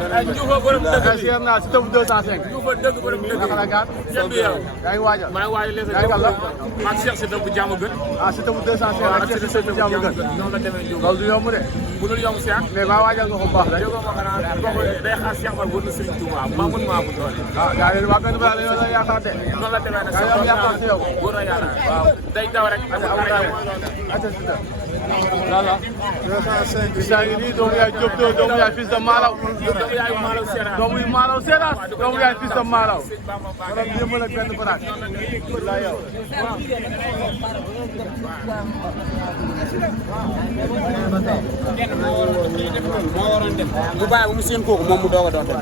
Diouf borom dëgg bi am naa si tëb 205. Diouf dëgg borom dëgg naka la gàtt. kenn du yow. yaa ngi waajal. maa ngi waajal les yaa ngi gàll la. maa ngi Cheikh si dëbb jàmm gën. ah si tëb 205 ak Cheikh si tëb jàmm gën. noonu la demee Diouf. loolu du yomb de. mënul yomb Cheikh. mais maa waajal nga ko bu baax rek. déggoo ma xanaa kooku day xaar Cheikh Fall wër na Serigne Touba maa mën maa bu doole. ah gars yi waa benn bala dañoo la yaakaar de. noonu la demee nag. yaa ngi yaakaar si yow. wóor na yàlla. waaw day daw rek. voilà. 205. Issa ngi nii doomu yaay Diop doomu yaay fils de Malaw. doomu yaay Malaw Seras. doomu Malaw Seras. doomu yaay fils de Malaw. borom yëmbal ak benn baraak. wallaahi yow. bu bàyyi ba mu seen kooku moom mu doog a doon dem.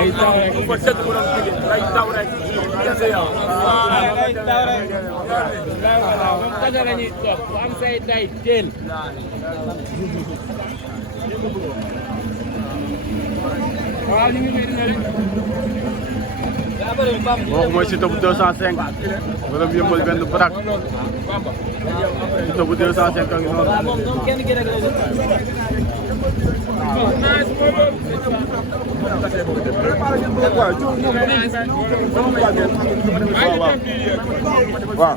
ay taw rek ko tëgg bu doon tëgg ay taw rek kese yow ay taw rek ko la ñuy topp bu am say day teel waaw ñu ngi rek kooku mooy Siteu bu 205 borom yëmbal benn baraak Siteu bu 205 a ngi noonu. waaw.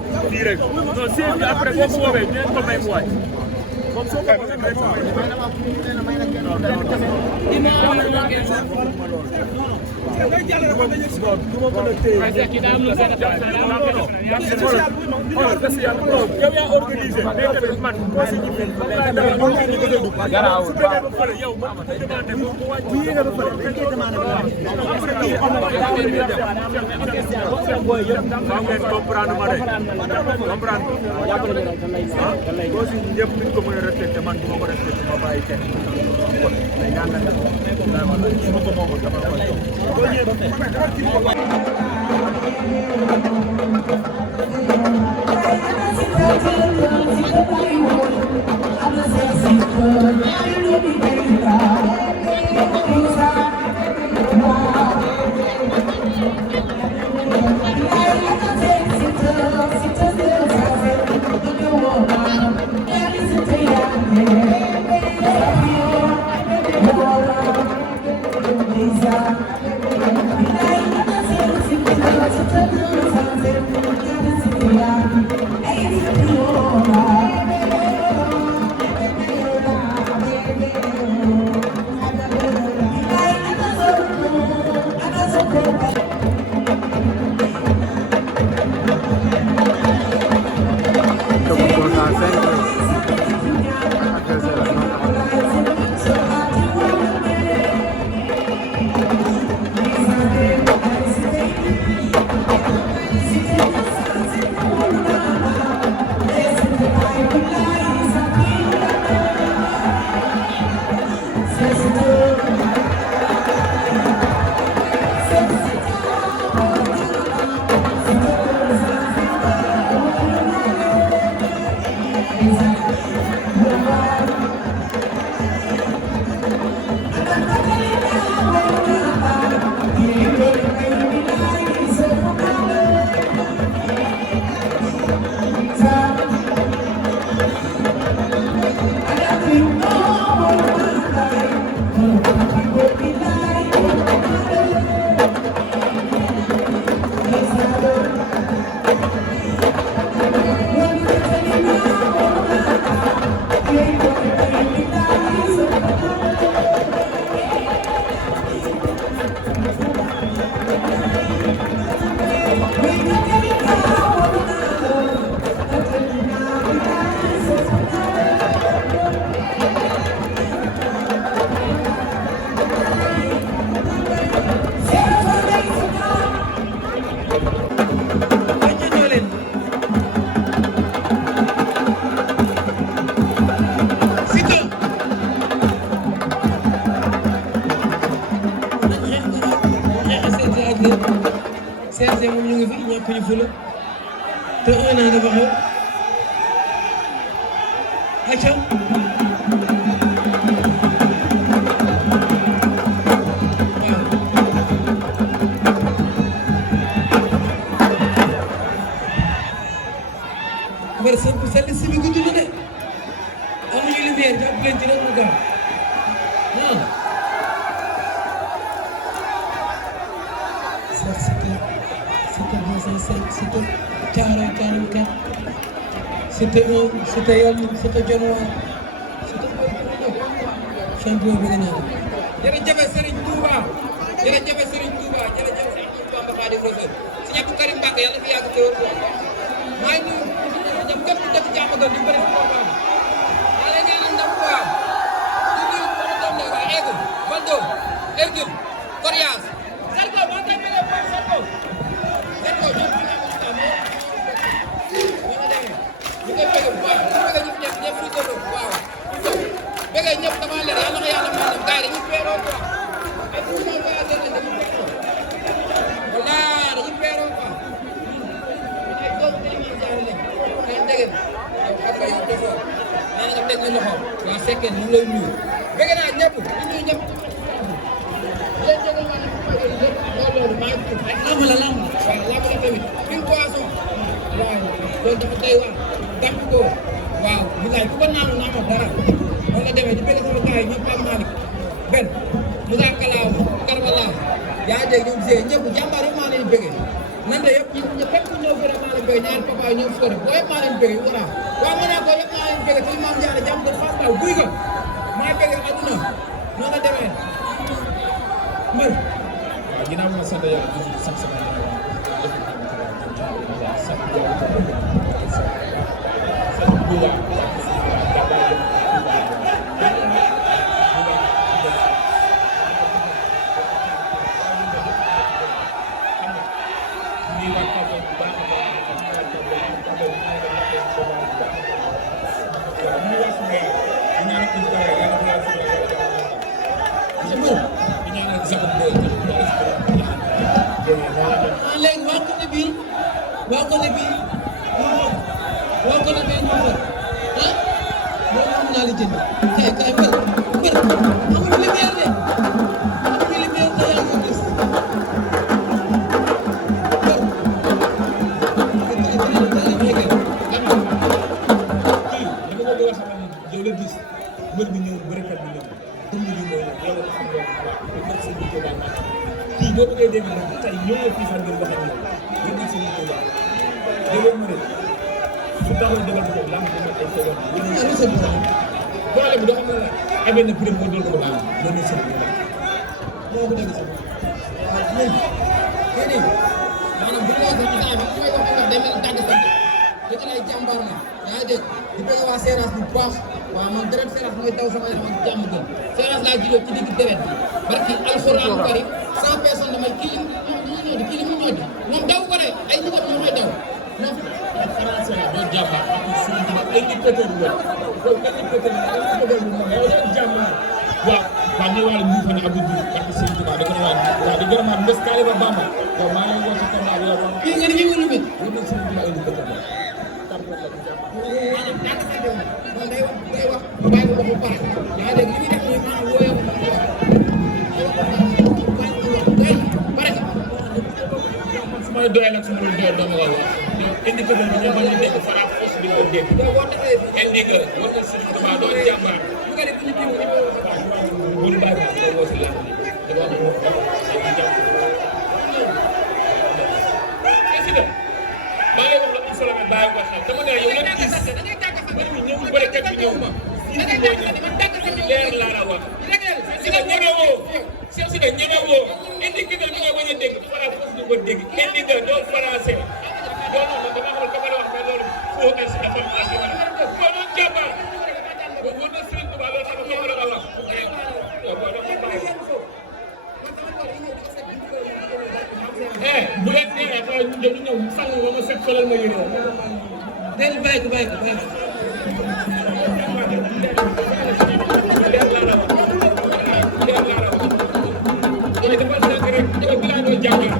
amuñu fula te 1 an dafa xew acca waaw sa liste bi gudd na de amuñu lumière jàpp leen ci rek mu gaaw non c'était Thiaroye 44 c'était Yolngu c'était Dionewar c'était champion bi nga ñaan jërëjëf Serigne Touba jërëjëf Serigne Touba jërëjëf Serigne Touba Xaadimu Rasuul Serigne Abdou Karim Mbacké yàlla fi yàgg te wér maa ngi nuyu ñoom képp ku dëkk jàmm gën di bëri si combat bi maa lay ñaanal ndam quoi di nuyu sama doom ne waa Aigle Valdo Hercule Coriace Zarko maa ngi koy bëggee bu baax Zarko Zarko ñoom ñu ngi koy bëgg bu baax ñu bëgg ñëpp waaw bëgg ñëpp dama leen yàlla na yàlla may dem gars yi dañuy peeroo quoi ay pour ma voyagé nañ dañuy peeroo voilà dañuy peeroo quoi ay doomu day ma jaar lañ ay ndegem yow xam nga yow defoo nee na nga teg ñu loxo waa fekkee ñu lay nuyu bëgg naa ñëpp ñu nuyu ñëpp leen jóge ma ne ko lépp loolu maa ngi tudd ay lamb la waaw lamb la tamit une poisson waaw loolu dafa doy waar dàpp ko waaw bu laay ku ko naanu naa ko dara noonu la demee di bëgg sama gars yi ñëpp am naa ni benn Moussa Kalaaw Karbala yaa dégg ñoom Zé ñëpp jàmbaar yëpp maa leen bëggee nan la yëpp ñu fépp ñëw fële maa leen bëggee ñaari papa ñëw fële boo yëpp maa leen bëggee voilà waaw mën naa ko yëpp maa leen bëggee te Maam Jaara jàmm de Fass Ndao guy ga maa bëggee aduna noonu la demee mbër waaw ginnaaw ma sant yàlla di sant sama léegi waa côté bii waa côté bii ñu fa ah loolu am naa li jënd kay mbër amuñu lumière de amuñu lumière te yaa ngi gis mbër bi ñëw bërekat bi ñëw dënd bi ñëw yow xam nga nekk sa liggéey daal maa kii boo bëggee dégg nag tey ñëw nga fii fan ngir wax ak ñoom ngir nekk sa liggéey daal déggoo ma ne su taxaw dëggal ko lamb bi nekk ay seconde problème bi doo xam ne la ay benn prix moo doon ko daal loolu seen moo ko dégg sax waaw léegi kii nii maanaam bu ñu la waxee ci temps bi may wax day mel dàgg sant dëgg lay jàmbaar na yaa ngi dégg di bëgg waa Seras bu baax waaw man deret Seras mooy daw sama yaram ak jàmm gën Seras laa jëlee ci digg deret bi barki alxuraan karim 100 personnes damay kii li mu ñoodi moom daw ko de ay nit ñoo koy daw moom français la doo jàmbaar ak suñu tubaab ay dictateur la yow nga dictateur la ay dictateur la moom yow doo jàmbaar waaw waa ni wàllu ñu fa ne Abdou Diouf ak suñu tubaab da ko waa di gërëmaat mbés Kaaliba Bamba yow maa ngi woo ci combat yow kii nga ni ñu lu mit yow nag suñu tubaab ay dictateur la maanaam ñàkk sa doom moom day wax bàyyi ko ba pare yaa dégg li muy def nii maanaam wóoyoo ko pare su ma doyal ak su ma doyal doo ma ko wax yow indi ko doon ñoo ñu dégg fara force bi nga dégg indi nga war nga suñu tubaab doo jàmbaar bu ñu bàyyi ko woo si làmb bi dama am wax dañuy jàpp président maa ngi wax la am solo mais bàyyi ko xel dama ne yow la gis mbir mi ñëw bëri kat bi ñëw ma leer laa la wax si nga ñeme woo si nga ñeme woo indi gënal bi nga bañ a dégg fara force bi ko dégg indi nga doo français doo noonu dama xamul ka ma la wax mais loolu foo ak si information moo doon jàmbaar wóor na Serigne Touba loolu xam nga la wax bu leen neexee ñun dañu ñëw sang ba ma set solal ma yére del bàyyi ko bàyyi ko bàyyi ko leer laa la wax leer laa la wax yow dafa nekk rek yow bilaa doo jàmbaar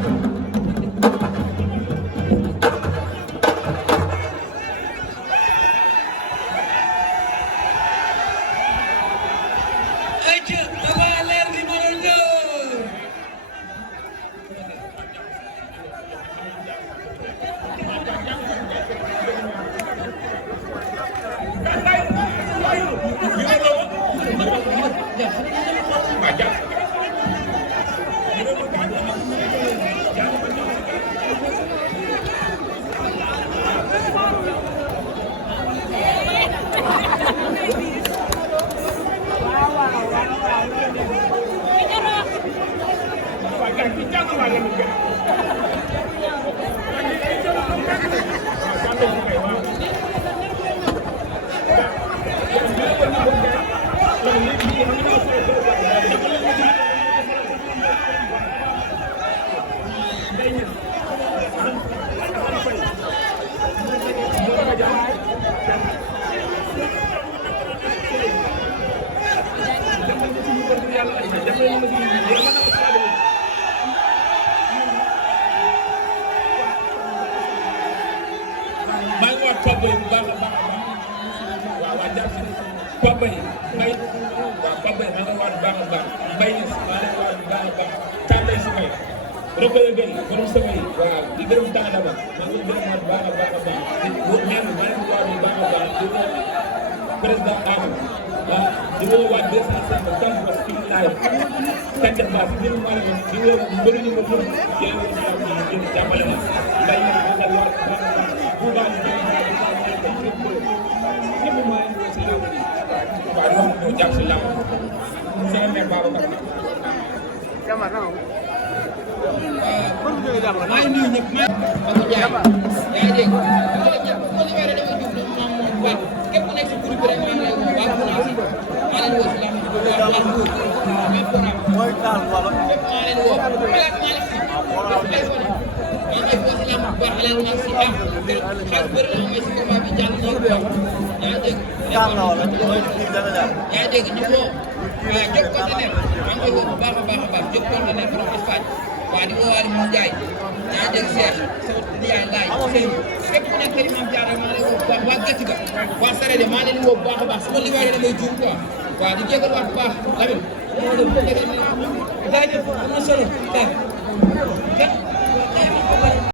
jàpp si Pape Baye Mbaye waaw Pape Baye maa ngi waat bu baax a baax Mbaye Niass maa ngi waat bu baax a baax tànnay si may Rokhaya Gueye borom sama yi waaw di gërëm tànn dama maa ngi gërëm waat bu baax a baax a baax di ñaan maa ngi waat bu baax a baax di woo président Amadou waaw di woo waa 205 tant que ci laay tànn baas yi ñu maa leen di woo mbëri ñu ma mën yéen ñu jàppale ma Mbaye Niass maa ngi waat bu baax a baax bu baax ñëpp maa ngi woo si làmb ji waaw loolu moo jàpp si làmb sama mère Babacar maa ngi nuyu ñëpp maa ngi jaay yaa ngi dégg su ma libéré dama jub moom moom baax képp ku nekk si groupe bi rek maa ngi lay woo waa Konaasi maa leen woo si lamb bi waa Mbour même Konaasi mooy taal wala fépp maa leen woo alaat maa ngi si maa ngi lay woo si lamb bu baax alaat maa ngi si am xaalis bëri la amee si combat bi jàll ñëw baax yaa ngi dégg yaa ngi dégg ñu woo waaw Diop conteneur maa ngi koy woo bu baax a baax a baax Diop conteneur borom Espagne waa di woo Waly Moom Ndiaye yaa dégg Cheikh sama nijaay laay Seydou képp ku nekk kër Mame Diarra maa ngi lay woo bu baax waa Gàcce ga waa Sarede maa ngi leen di woo bu baax a baax su ma libéré damay juum quoi waaw di jégal waat bu baax Lamine jaajëf am na solo